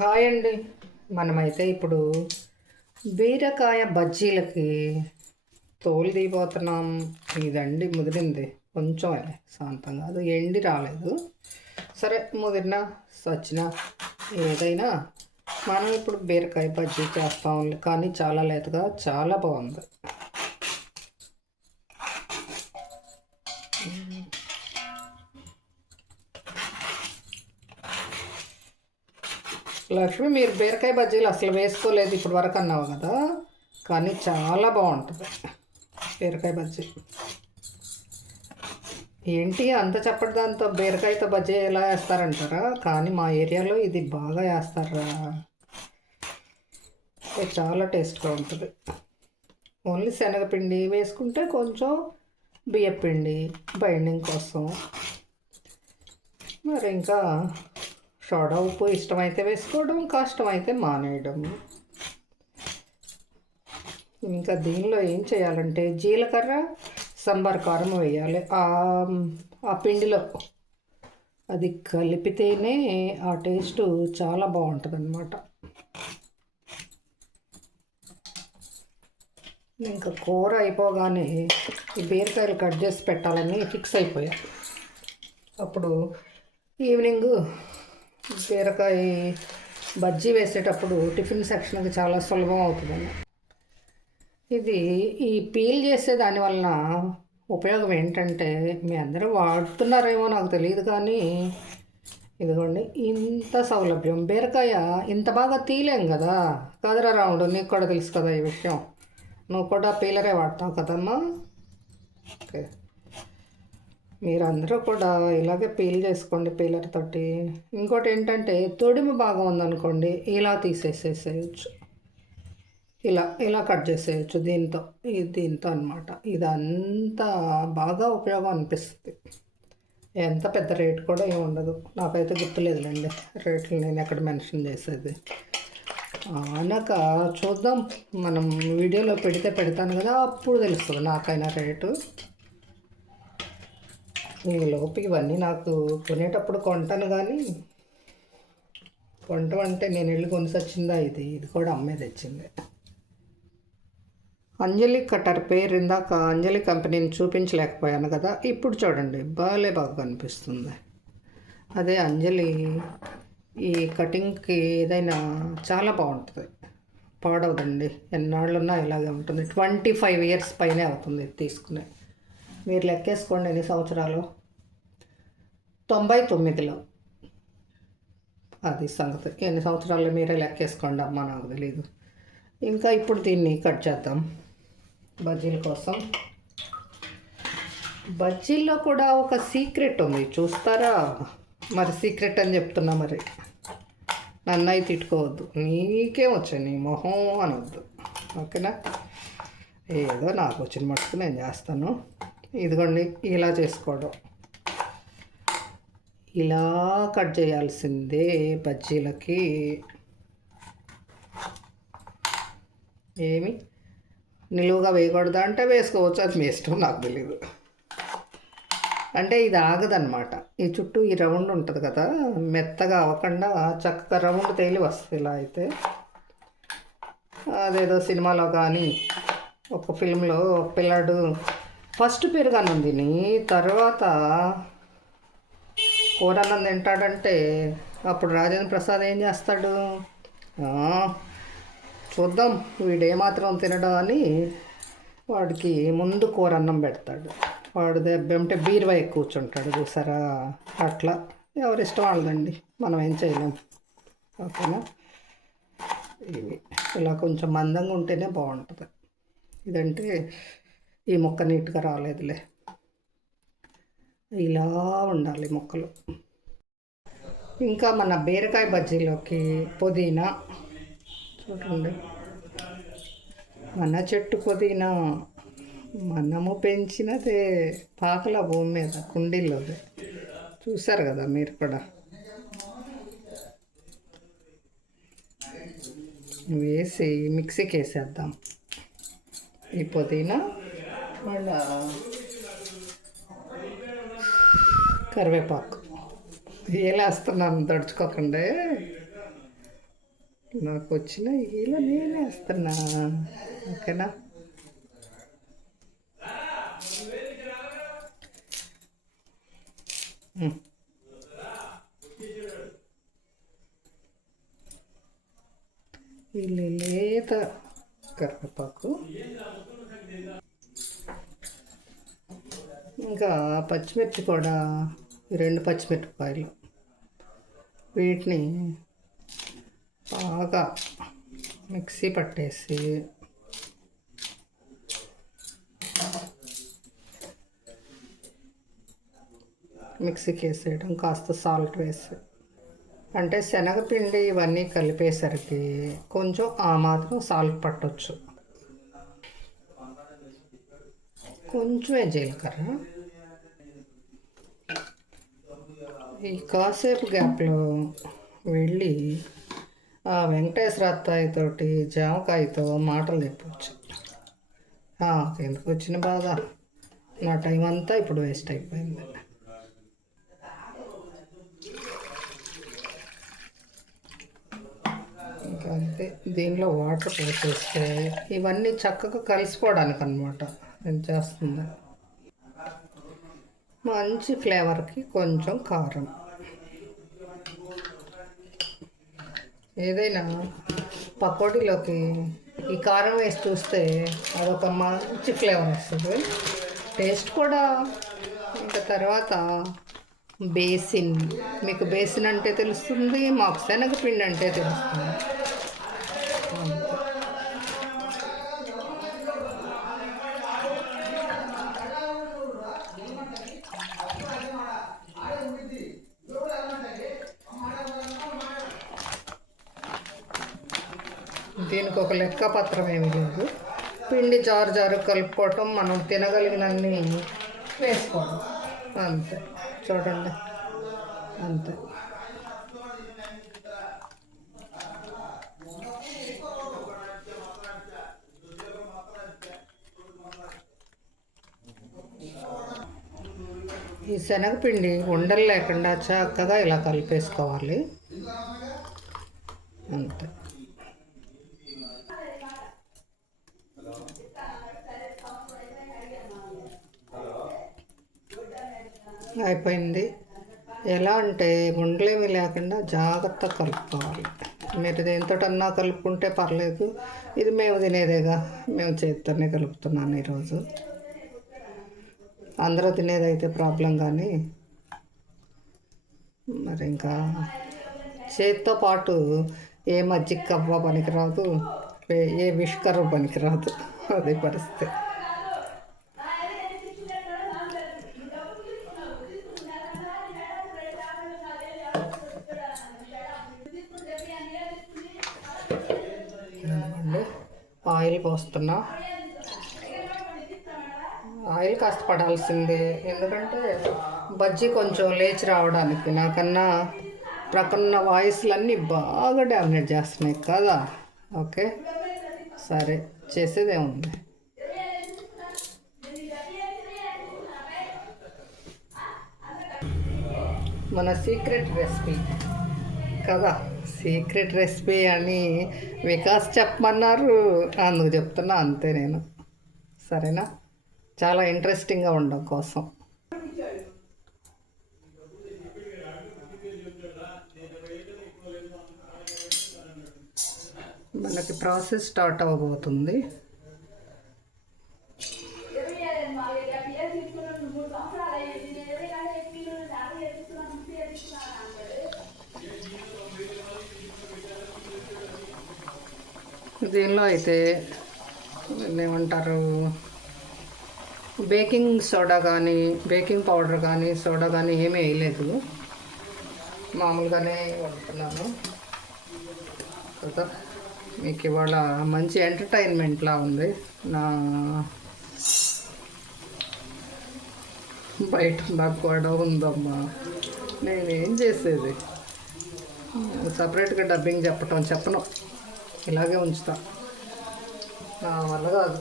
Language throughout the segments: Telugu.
హాయ్ అండి. మనమైతే ఇప్పుడు బీరకాయ బజ్జీలకి తోలు తీయబోతున్నాం. ఇదండి ముదిరింది, కొంచెం శాంతం కాదు, ఎండి రాలేదు. సరే, ముదిరిన సచ్చిన ఏదైనా మనం ఇప్పుడు బీరకాయ బజ్జీ చేస్తాం. కానీ చాలా లేతగా చాలా బాగుంది. లక్ష్మి, మీరు బీరకాయ బజ్జీలు అసలు వేసుకోలేదు ఇప్పుడు వరకు అన్నావు కదా, కానీ చాలా బాగుంటుంది బీరకాయ బజ్జీ. ఏంటి అంత చెప్పడం, దాంతో బీరకాయతో బజ్జీ ఎలా వేస్తారంటారా? కానీ మా ఏరియాలో ఇది బాగా వేస్తారా, చాలా టేస్ట్గా ఉంటుంది. ఓన్లీ శనగపిండి వేసుకుంటే కొంచెం బియ్యపిండి బైండింగ్ కోసం, మరి ఇంకా సోడా ఉప్పు ఇష్టమైతే వేసుకోవడం, కష్టమైతే మానేయడం. ఇంకా దీనిలో ఏం చేయాలంటే జీలకర్ర, సాంబార్ కారం వేయాలి ఆ పిండిలో. అది కలిపితేనే ఆ టేస్ట్ చాలా బాగుంటుంది అన్నమాట. ఇంకా కూర అయిపోగానే ఈ బీరకాయలు కట్ చేసి పెట్టాలని ఫిక్స్ అయిపోయాయి. అప్పుడు ఈవినింగ్ బీరకాయ బజ్జీ వేసేటప్పుడు టిఫిన్ సెక్షన్కి చాలా సులభం అవుతుందండి. ఇది ఈ పీల్ చేసే దానివలన ఉపయోగం ఏంటంటే, మీ అందరూ వాడుతున్నారేమో నాకు తెలియదు, కానీ ఇదిగోండి ఇంత సౌలభ్యం. బీరకాయ ఇంత బాగా తీయలేం కదా. కదరా రాముడు, నీకు కూడా తెలుసు కదా ఈ విషయం. నువ్వు కూడా పీలరే వాడతావు కదమ్మా. ఓకే, మీరందరూ కూడా ఇలాగే పీల్ చేసుకోండి పీలర్ తోటి. ఇంకోటి ఏంటంటే, తొడిమి బాగా ఉందనుకోండి, ఇలా తీసేసేసేయచ్చు, ఇలా ఇలా కట్ చేసేయచ్చు దీంతో అనమాట. ఇదంతా బాగా ఉపయోగం అనిపిస్తుంది. ఎంత పెద్ద రేటు కూడా ఏమి ఉండదు. నాకైతే గుర్తులేదులేండి రేట్లు నేను ఎక్కడ మెన్షన్ చేసేది. అనక చూద్దాం, మనం వీడియోలో పెడతాను కదా, అప్పుడు తెలుస్తుంది నాకైనా రేటు. లోపు ఇవన్నీ నాకు కొనేటప్పుడు కొంటాను, కానీ అంటే నేను వెళ్ళి కొనిసొచ్చిందా, ఇది కూడా అమ్మే తెచ్చింది. అంజలి కటర్ పేరు ఇందాక అంజలి కంపెనీని చూపించలేకపోయాను కదా, ఇప్పుడు చూడండి బాగా కనిపిస్తుంది. అదే అంజలి ఈ కటింగ్కి ఏదైనా చాలా బాగుంటుంది, పాడవదండి. ఎన్నాళ్ళున్నా ఇలాగే ఉంటుంది. 25 years పైనే అవుతుంది తీసుకునే. మీరు లెక్కేసుకోండి ఎన్ని సంవత్సరాలు. 99లో అది సంగతి. ఎన్ని సంవత్సరాలు మీరే లెక్కేసుకోండి అమ్మా, నాకు తెలీదు. ఇంకా ఇప్పుడు దీన్ని కట్ చేద్దాం బజ్జీల కోసం. బజ్జీల్లో కూడా ఒక సీక్రెట్ ఉంది, చూస్తారా? మరి సీక్రెట్ అని చెప్తున్నా, మరి నన్ను అయితే తిట్టుకోవద్దు. నీకేం వచ్చాయి, నీ మొహం అనవద్దు, ఓకేనా? ఏదో నాకు వచ్చిన మటుకు నేను చేస్తాను. ఇదిగోండి ఇలా చేసుకోవడం, ఇలా కట్ చేయాల్సిందే బజ్జీలకి. ఏమి నిలువుగా వేయకూడదా అంటే వేసుకోవచ్చు, అది మీ ఇష్టం, నాకు తెలీదు. అంటే ఇది ఆగదన్నమాట. ఈ చుట్టూ ఈ రౌండ్ ఉంటుంది కదా, మెత్తగా అవ్వకుండా చక్కగా రౌండ్ తేలి వస్తుంది. ఇలా అయితే అదేదో సినిమాలో కానీ ఒక ఫిల్మ్లో పిల్లాడు ఫస్ట్ పెరుగన్నం తిని తర్వాత కూరన్నం తింటాడంటే, అప్పుడు రాజేంద్ర ప్రసాద్ ఏం చేస్తాడు? చూద్దాం వీడేమాత్రం తినడం అని వాడికి ముందు కూరన్నం పెడతాడు. వాడు దెబ్బేంటే బీరువై కూర్చుంటాడు, చూసారా? అట్లా ఎవరిష్టం వాళ్ళదండి, మనం ఏం చేయలేం, ఓకేనా? ఇవి ఇలా కొంచెం మందంగా ఉంటేనే బాగుంటుంది. ఇదంటే ఈ ముక్క నీట్గా రాలేదులే, ఇలా ఉండాలి ముక్కలు. ఇంకా మన బీరకాయ బజ్జీలోకి పుదీనా చూడండి, మన చెట్టు పుదీనా, మనము పెంచినదే, పాకల భూమి మీద కుండీల్లోదే, చూసారు కదా మీరు కూడా. వేసి మిక్సీకి వేసేద్దాం ఈ పుదీనా, మళ్ళీ కరివేపాకు. వేస్తున్నాను, దడుచుకోకండి. నాకు వచ్చిన ఇలా నేనే వేస్తున్నా. ఓకేనా? ಇಲ್ಲಿ లేత కరివేపాకు, ఇంకా పచ్చిమిర్చి కూడా 2 పచ్చిమిరపకాయలు, వీటిని బాగా మిక్సీ పట్టేసి మిక్సీకి వేసేయడం, కాస్త సాల్ట్ వేసి. అంటే శనగపిండి ఇవన్నీ కలిపేసరికి కొంచెం ఆ మాత్రం సాల్ట్ పట్టవచ్చు. కొంచెమే జీలకర్ర. ఈ కాసేపు గ్యాప్లో వెళ్ళి ఆ వెంకటేశ్వర అత్తాయితోటి జామకాయతో మాటలు చెప్పవచ్చు. ఎందుకు వచ్చిన బాధ, నా టైం అంతా ఇప్పుడు వేస్ట్ అయిపోయింది. ఇంకా అంతే. దీనిలో వాటర్ పోసేస్తే ఇవన్నీ చక్కగా కలిసిపోవడానికి అన్నమాట నేను చేస్తుంది. మంచి ఫ్లేవర్కి కొంచెం కారం. ఏదైనా పకోడీలోకి ఈ కారం వేసి చూస్తే అదొక మంచి ఫ్లేవర్ వస్తుంది, టేస్ట్ కూడా. ఇంకా తర్వాత బేసిన్, మీకు బేసిన్ అంటే తెలుస్తుంది, మాకు శనగపిండి అంటే తెలుస్తుంది. దీనికి ఒక లెక్కపత్రం ఏమి లేదు. పిండి జారు జారు కలుపుకోవటం, మనం తినగలిగినన్ని వేసుకోవడం, అంతే. చూడండి, అంతే. ఈ శనగపిండి ఉండలు లేకుండా చక్కగా ఇలా కలిపేసుకోవాలి, అంతే. అయిపోయింది. ఎలా అంటే ఉండలేమి లేకుండా జాగ్రత్తగా కలుపుకోవాలి. మీరు దేనితోటన్నా కలుపుకుంటే పర్లేదు, ఇది మేము తినేదేగా, మేము చేతితోనే కలుపుతున్నాను ఈరోజు. అందరూ తినేదైతే ప్రాబ్లం, కానీ మరి ఇంకా చేతితో పాటు ఏ మజ్జిగ కవ్వ పనికిరాదు, ఏ విష్కర్ర పనికిరాదు, అదే పరిస్థితి. ఆయిల్ పోస్తున్నా. ఆయిల్ కాస్త పడాల్సిందే, ఎందుకంటే బజ్జీ కొంచెం లేచి రావడానికి. నాకన్నా ప్రక్కన వాయిస్లన్నీ బాగా డామినేట్ చేస్తున్నాయి కదా. ఓకే, సరే, చేసేదేముంది. మన సీక్రెట్ రెసిపీ కదా, సీక్రెట్ రెసిపీ అని వికాస్ చెప్పమన్నారు, అందుకు చెప్తున్నా, అంతే నేను. సరేనా? చాలా ఇంట్రెస్టింగ్గా ఉండడం కోసం. మనకి ప్రాసెస్ స్టార్ట్ అవ్వబోతుంది. దీనిలో అయితే ఏమంటారు, బేకింగ్ సోడా కానీ, బేకింగ్ పౌడర్ కానీ, సోడా కానీ ఏమీ వేయలేదు, మామూలుగానే వండుతున్నాను కదా. మీకు ఇవాళ మంచి ఎంటర్టైన్మెంట్లా ఉంది. నా బయట నాకు గొడవ ఉందమ్మా, నేనేం చేసేది. సపరేట్గా డబ్బింగ్ చెప్పను, ఇలాగే ఉంచుతా, నా వల్ల కాదు.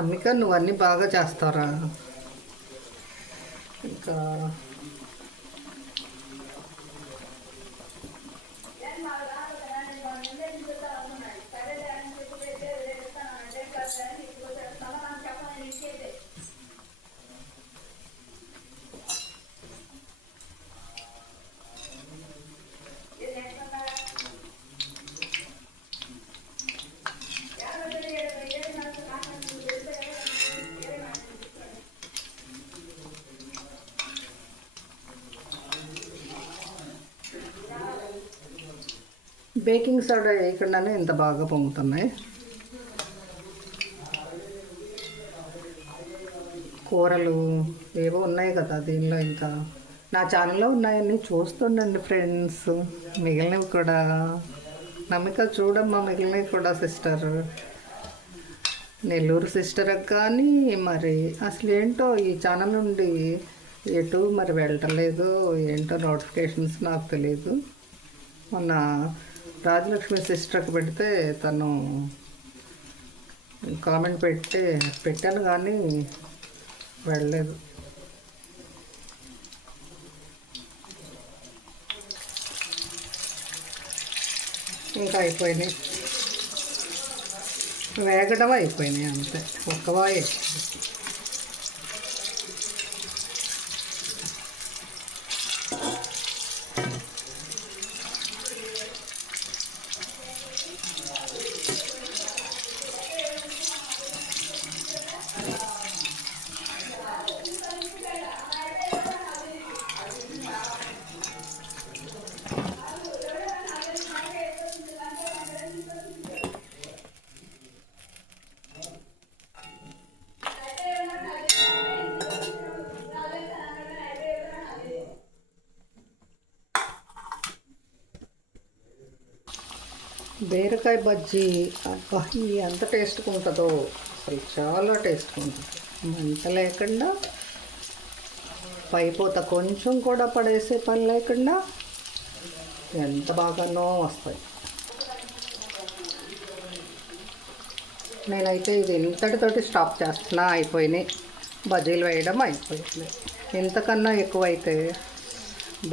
అమ్మిక, నువ్వు అన్నీ బాగా చేస్తారా? ఇంకా బేకింగ్ సోడా వేయకుండానే ఇంత బాగా పొంగుతున్నాయి. కూరలు ఏవో ఉన్నాయి కదా దీనిలో. ఇంకా నా ఛానల్లో ఉన్నాయని చూస్తుండండి ఫ్రెండ్స్. మిగిలినవి కూడా నమ్మిక చూడమ్మా, మిగిలినవి కూడా సిస్టర్, నెల్లూరు సిస్టర్కి కానీ మరి అసలు ఏంటో ఈ ఛానల్ నుండి ఎటు మరి వెళ్ళటలేదు ఏంటో, నోటిఫికేషన్స్ నాకు తెలియదు. మొన్న రాజలక్ష్మి సిస్టర్కి పెడితే తను కామెంట్ పెట్టాను కానీ వెళ్ళలేదు. ఇంకా అయిపోయినాయి, వేగడం అయిపోయినాయి అంతే. ఒక్కవాయే బీరకాయ బజ్జీ. అబ్బా ఎంత టేస్ట్గా ఉంటుందో, అసలు చాలా టేస్ట్గా ఉంటుంది. మంట లేకుండా, పైపోత కొంచెం కూడా పడేసే పని లేకుండా ఎంత బాగానో వస్తాయి. నేనైతే ఇది ఇంతటితోటి స్టాప్ చేస్తున్నా. అయిపోయినాయి, బజ్జీలు వేయడం అయిపోయింది. ఇంతకన్నా ఎక్కువైతే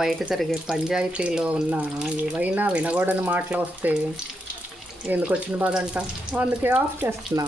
బయట జరిగే పంచాయతీలో ఉన్న ఏవైనా వినకూడని మాటలు వస్తే ఎందుకు వచ్చిన బాధ అంట, అందుకే ఆఫ్ చేస్తున్నా.